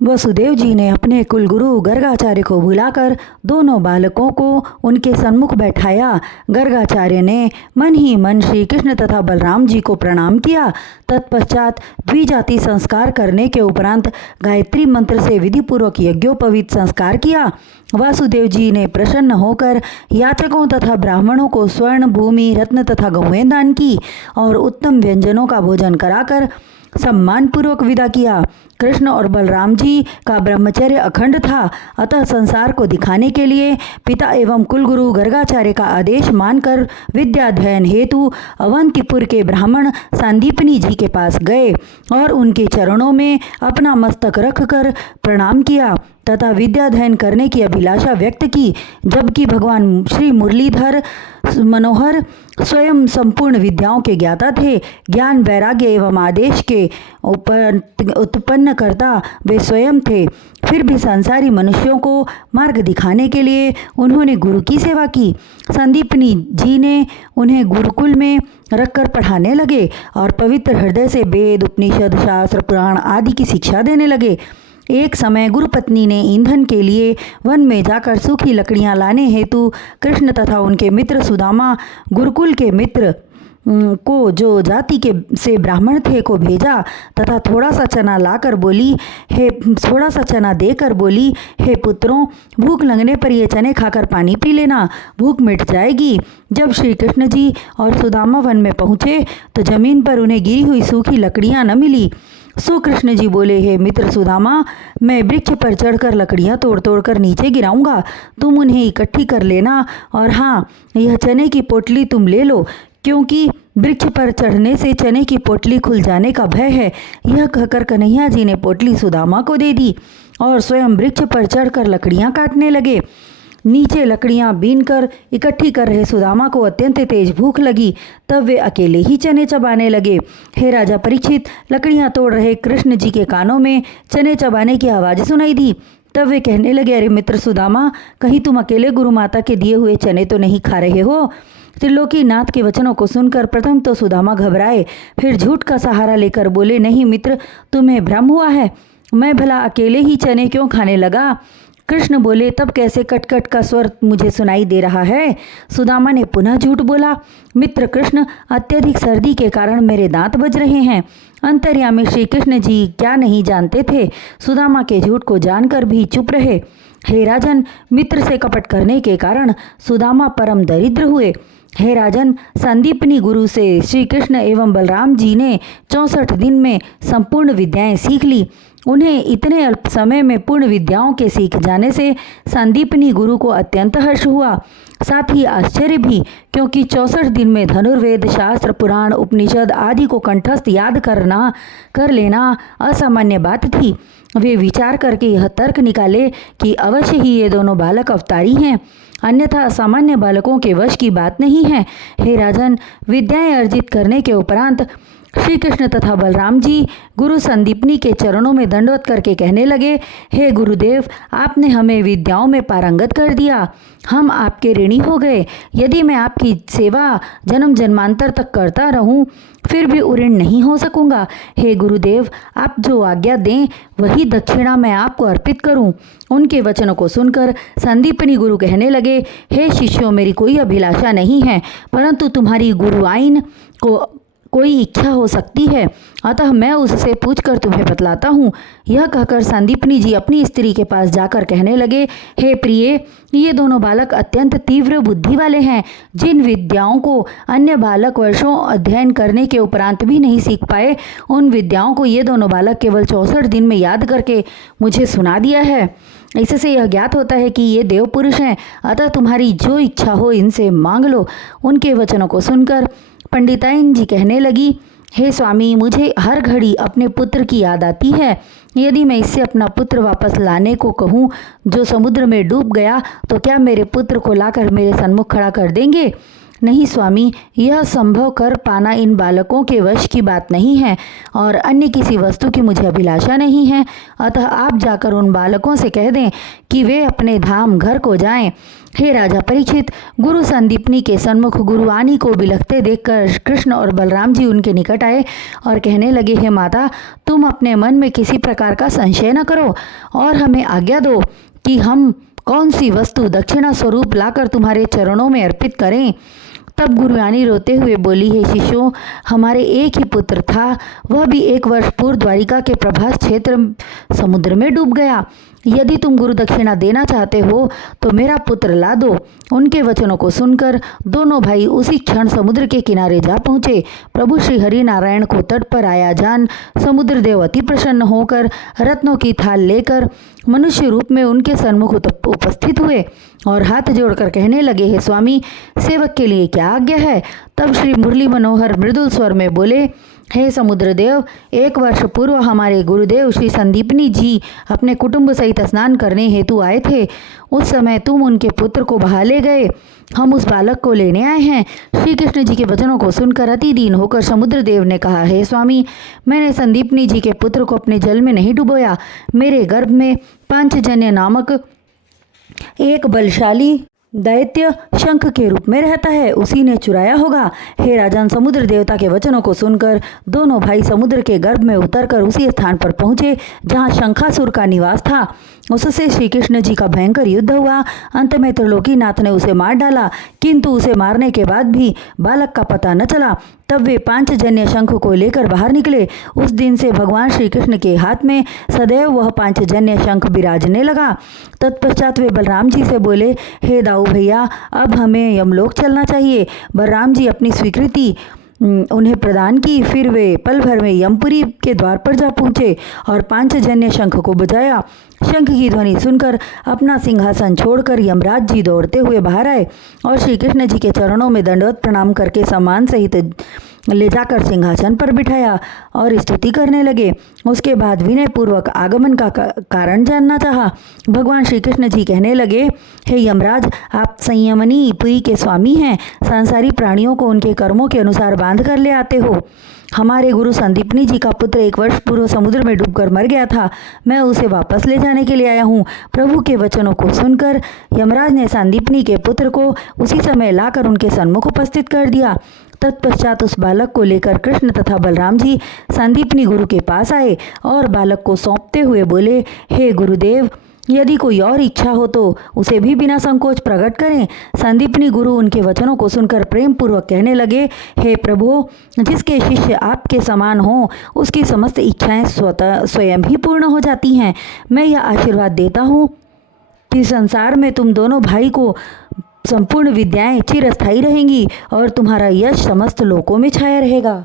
वसुदेव जी ने अपने कुलगुरु गर्गाचार्य को बुलाकर दोनों बालकों को उनके सन्मुख बैठाया। गर्गाचार्य ने मन ही मन श्री कृष्ण तथा बलराम जी को प्रणाम किया। तत्पश्चात द्विजाति संस्कार करने के उपरांत गायत्री मंत्र से विधिपूर्वक यज्ञोपवीत संस्कार किया। वासुदेव जी ने प्रसन्न होकर याचकों तथा ब्राह्मणों को स्वर्ण, भूमि, रत्न तथा गौएं दान की और उत्तम व्यंजनों का भोजन कराकर सम्मानपूर्वक विदा किया। कृष्ण और बलराम जी का ब्रह्मचर्य अखंड था, अतः संसार को दिखाने के लिए पिता एवं कुलगुरु गर्गाचार्य का आदेश मानकर विद्याध्ययन हेतु अवंतीपुर के ब्राह्मण सांदीपनी जी के पास गए और उनके चरणों में अपना मस्तक रखकर प्रणाम किया तथा विद्याध्ययन करने की अभिलाषा व्यक्त की। जबकि भगवान श्री मुरलीधर मनोहर स्वयं संपूर्ण विद्याओं के ज्ञाता थे, ज्ञान, वैराग्य एवं आदेश के उत्पन्न करता वे स्वयं थे, फिर भी संसारी मनुष्यों को मार्ग दिखाने के लिए उन्होंने गुरु की सेवा की। संदीपनी जी ने उन्हें गुरुकुल में रखकर पढ़ाने लगे और पवित्र हृदय से वेद, उपनिषद, शास्त्र, पुराण आदि की शिक्षा देने लगे। एक समय गुरुपत्नी ने ईंधन के लिए वन में जाकर सूखी लकड़ियां लाने हेतु कृष्ण तथा उनके मित्र सुदामा, गुरुकुल के मित्र को जो जाति के से ब्राह्मण थे, को भेजा तथा थोड़ा सा चना देकर बोली, हे पुत्रों, भूख लगने पर ये चने खाकर पानी पी लेना, भूख मिट जाएगी। जब श्री कृष्ण जी और सुदामा वन में पहुँचे तो जमीन पर उन्हें गिरी हुई सूखी लकड़ियाँ न मिली। सो कृष्ण जी बोले, हे मित्र सुदामा, मैं वृक्ष पर चढ़कर लकड़ियाँ तोड़ तोड़ कर नीचे गिराऊंगा, तुम उन्हें इकट्ठी कर लेना और हाँ, यह चने की पोटली तुम ले लो, क्योंकि वृक्ष पर चढ़ने से चने की पोटली खुल जाने का भय है। यह कहकर कन्हैया जी ने पोटली सुदामा को दे दी और स्वयं वृक्ष पर चढ़कर लकड़ियाँ काटने लगे। नीचे लकड़ियां बीनकर इकट्ठी कर रहे सुदामा को अत्यंत तेज भूख लगी, तब वे अकेले ही चने चबाने लगे। हे राजा परीक्षित, लकड़ियां तोड़ रहे कृष्ण जी के कानों में चने चबाने की आवाज़ सुनाई दी। तब वे कहने लगे, अरे मित्र सुदामा, कहीं तुम अकेले गुरु माता के दिए हुए चने तो नहीं खा रहे हो? त्रिलोकीनाथ के वचनों को सुनकर प्रथम तो सुदामा घबराए, फिर झूठ का सहारा लेकर बोले, नहीं मित्र, तुम्हें भ्रम हुआ है, मैं भला अकेले ही चने क्यों खाने लगा? कृष्ण बोले, तब कैसे कटकट का स्वर मुझे सुनाई दे रहा है? सुदामा ने पुनः झूठ बोला, मित्र कृष्ण, अत्यधिक सर्दी के कारण मेरे दांत बज रहे हैं। अंतर्यामी श्री कृष्ण जी क्या नहीं जानते थे? सुदामा के झूठ को जानकर भी चुप रहे। हे राजन, मित्र से कपट करने के कारण सुदामा परम दरिद्र हुए। हे राजन, संदीपनी गुरु से श्री कृष्ण एवं बलराम जी ने 64 दिन में संपूर्ण विद्याएं सीख ली। उन्हें इतने अल्प समय में पूर्ण विद्याओं के सीख जाने से संदीपनी गुरु को अत्यंत हर्ष हुआ, साथ ही आश्चर्य भी, क्योंकि 64 दिन में धनुर्वेद, शास्त्र, पुराण, उपनिषद आदि को कंठस्थ याद कर लेना असामान्य बात थी। वे विचार करके यह तर्क निकाले कि अवश्य ही ये दोनों बालक अवतारी हैं, अन्यथा सामान्य बालकों के वश की बात नहीं है। हे राजन, विद्याएं अर्जित करने के उपरांत श्री कृष्ण तथा बलराम जी गुरु संदीपनी के चरणों में दंडवत करके कहने लगे, हे गुरुदेव, आपने हमें विद्याओं में पारंगत कर दिया, हम आपके ऋणी हो गए। यदि मैं आपकी सेवा जन्म जन्मांतर तक करता रहूं, फिर भी उऋण नहीं हो सकूंगा। हे गुरुदेव, आप जो आज्ञा दें वही दक्षिणा मैं आपको अर्पित करूं। उनके वचनों को सुनकर संदीपनी गुरु कहने लगे, हे शिष्यों, मेरी कोई अभिलाषा नहीं है, परंतु तुम्हारी गुरु आइन को कोई इच्छा हो सकती है, अतः मैं उससे पूछकर तुम्हें बतलाता हूँ। यह कहकर संदीपनी जी अपनी स्त्री के पास जाकर कहने लगे, हे प्रिय, ये दोनों बालक अत्यंत तीव्र बुद्धि वाले हैं। जिन विद्याओं को अन्य बालक वर्षों अध्ययन करने के उपरांत भी नहीं सीख पाए, उन विद्याओं को ये दोनों बालक केवल 64 दिन में याद करके मुझे सुना दिया है। इससे यह ज्ञात होता है कि ये देव पुरुष हैं, अतः तुम्हारी जो इच्छा हो इनसे मांग लो। उनके वचनों को सुनकर पंडिताइन जी कहने लगी, हे स्वामी, मुझे हर घड़ी अपने पुत्र की याद आती है। यदि मैं इससे अपना पुत्र वापस लाने को कहूँ जो समुद्र में डूब गया, तो क्या मेरे पुत्र को लाकर मेरे सन्मुख खड़ा कर देंगे? नहीं स्वामी, यह संभव कर पाना इन बालकों के वश की बात नहीं है और अन्य किसी वस्तु की मुझे अभिलाषा नहीं है। अतः आप जाकर उन बालकों से कह दें कि वे अपने धाम घर को जाएं। हे राजा परीक्षित, गुरु संदीपनी के सन्मुख गुरुवाणी को बिलखते देखकर कृष्ण और बलराम जी उनके निकट आए और कहने लगे, हे माता, तुम अपने मन में किसी प्रकार का संशय न करो और हमें आज्ञा दो कि हम कौन सी वस्तु दक्षिणा स्वरूप लाकर तुम्हारे चरणों में अर्पित करें। तब गुरुवाणी रोते हुए बोली, हे शिष्यों, हमारे एक ही पुत्र था, वह भी 1 वर्ष पूर्व द्वारिका के प्रभास क्षेत्र समुद्र में डूब गया। यदि तुम गुरु दक्षिणा देना चाहते हो तो मेरा पुत्र ला दो। उनके वचनों को सुनकर दोनों भाई उसी क्षण समुद्र के किनारे जा पहुँचे। प्रभु श्री हरि नारायण को तट पर आया जान समुद्र देव अति प्रसन्न होकर रत्नों की थाल लेकर मनुष्य रूप में उनके सन्मुख उपस्थित हुए और हाथ जोड़कर कहने लगे, हे स्वामी, सेवक के लिए क्या आज्ञा है। तब श्री मुरली मनोहर मृदुल स्वर में बोले, हे समुद्र देव, 1 वर्ष पूर्व हमारे गुरुदेव श्री संदीपनी जी अपने कुटुंब सहित स्नान करने हेतु आए थे। उस समय तुम उनके पुत्र को बहा ले गए। हम उस बालक को लेने आए हैं। श्री कृष्ण जी के वचनों को सुनकर अति दीन होकर समुद्र देव ने कहा, हे स्वामी, मैंने संदीपनी जी के पुत्र को अपने जल में नहीं डुबोया। मेरे गर्भ में पांचजन्य नामक एक बलशाली दैत्य शंख के रूप में रहता है, उसी ने चुराया होगा। हे राजन, समुद्र देवता के वचनों को सुनकर दोनों भाई समुद्र के गर्भ में उतरकर उसी स्थान पर पहुँचे जहाँ शंखासुर का निवास था। उससे श्री कृष्ण जी का भयंकर युद्ध हुआ। अंत में त्रिलोकीनाथ ने उसे मार डाला, किंतु उसे मारने के बाद भी बालक का पता न चला। तब वे पांचजन्य शंख को लेकर बाहर निकले। उस दिन से भगवान श्री कृष्ण के हाथ में सदैव वह पांचजन्य शंख विराजने लगा। तत्पश्चात वे बलराम जी से बोले, हे दाऊ भैया, अब हमें यमलोक चलना चाहिए। बलराम जी अपनी स्वीकृति उन्हें प्रदान की। फिर वे पल भर में यमपुरी के द्वार पर जा पहुँचे और पांचजन्य शंख को बजाया। शंख की ध्वनि सुनकर अपना सिंहासन छोड़कर यमराज जी दौड़ते हुए बाहर आए और श्री कृष्ण जी के चरणों में दंडवत प्रणाम करके सम्मान सहित ले जाकर सिंहासन पर बिठाया और स्तुति करने लगे। उसके बाद विनय पूर्वक आगमन का कारण जानना चाहा। भगवान श्री कृष्ण जी कहने लगे, हे यमराज, आप संयमनी पुरी के स्वामी हैं। सांसारी प्राणियों को उनके कर्मों के अनुसार बांध कर ले आते हो। हमारे गुरु संदीपनी जी का पुत्र 1 वर्ष पूर्व समुद्र में डूबकर मर गया था। मैं उसे वापस ले जाने के लिए आया हूँ। प्रभु के वचनों को सुनकर यमराज ने संदीपनी के पुत्र को उसी समय लाकर उनके सन्मुख उपस्थित कर दिया। तत्पश्चात उस बालक को लेकर कृष्ण तथा बलराम जी संदीपनी गुरु के पास आए और बालक को सौंपते हुए बोले, हे गुरुदेव, यदि कोई और इच्छा हो तो उसे भी बिना संकोच प्रकट करें। संदीपनी गुरु उनके वचनों को सुनकर प्रेम पूर्वक कहने लगे, हे प्रभु, जिसके शिष्य आपके समान हो उसकी समस्त इच्छाएं स्वयं ही पूर्ण हो जाती हैं। मैं यह आशीर्वाद देता हूँ कि संसार में तुम दोनों भाई को संपूर्ण विद्याएं चिरस्थायी रहेंगी और तुम्हारा यश समस्त लोकों में छाया रहेगा।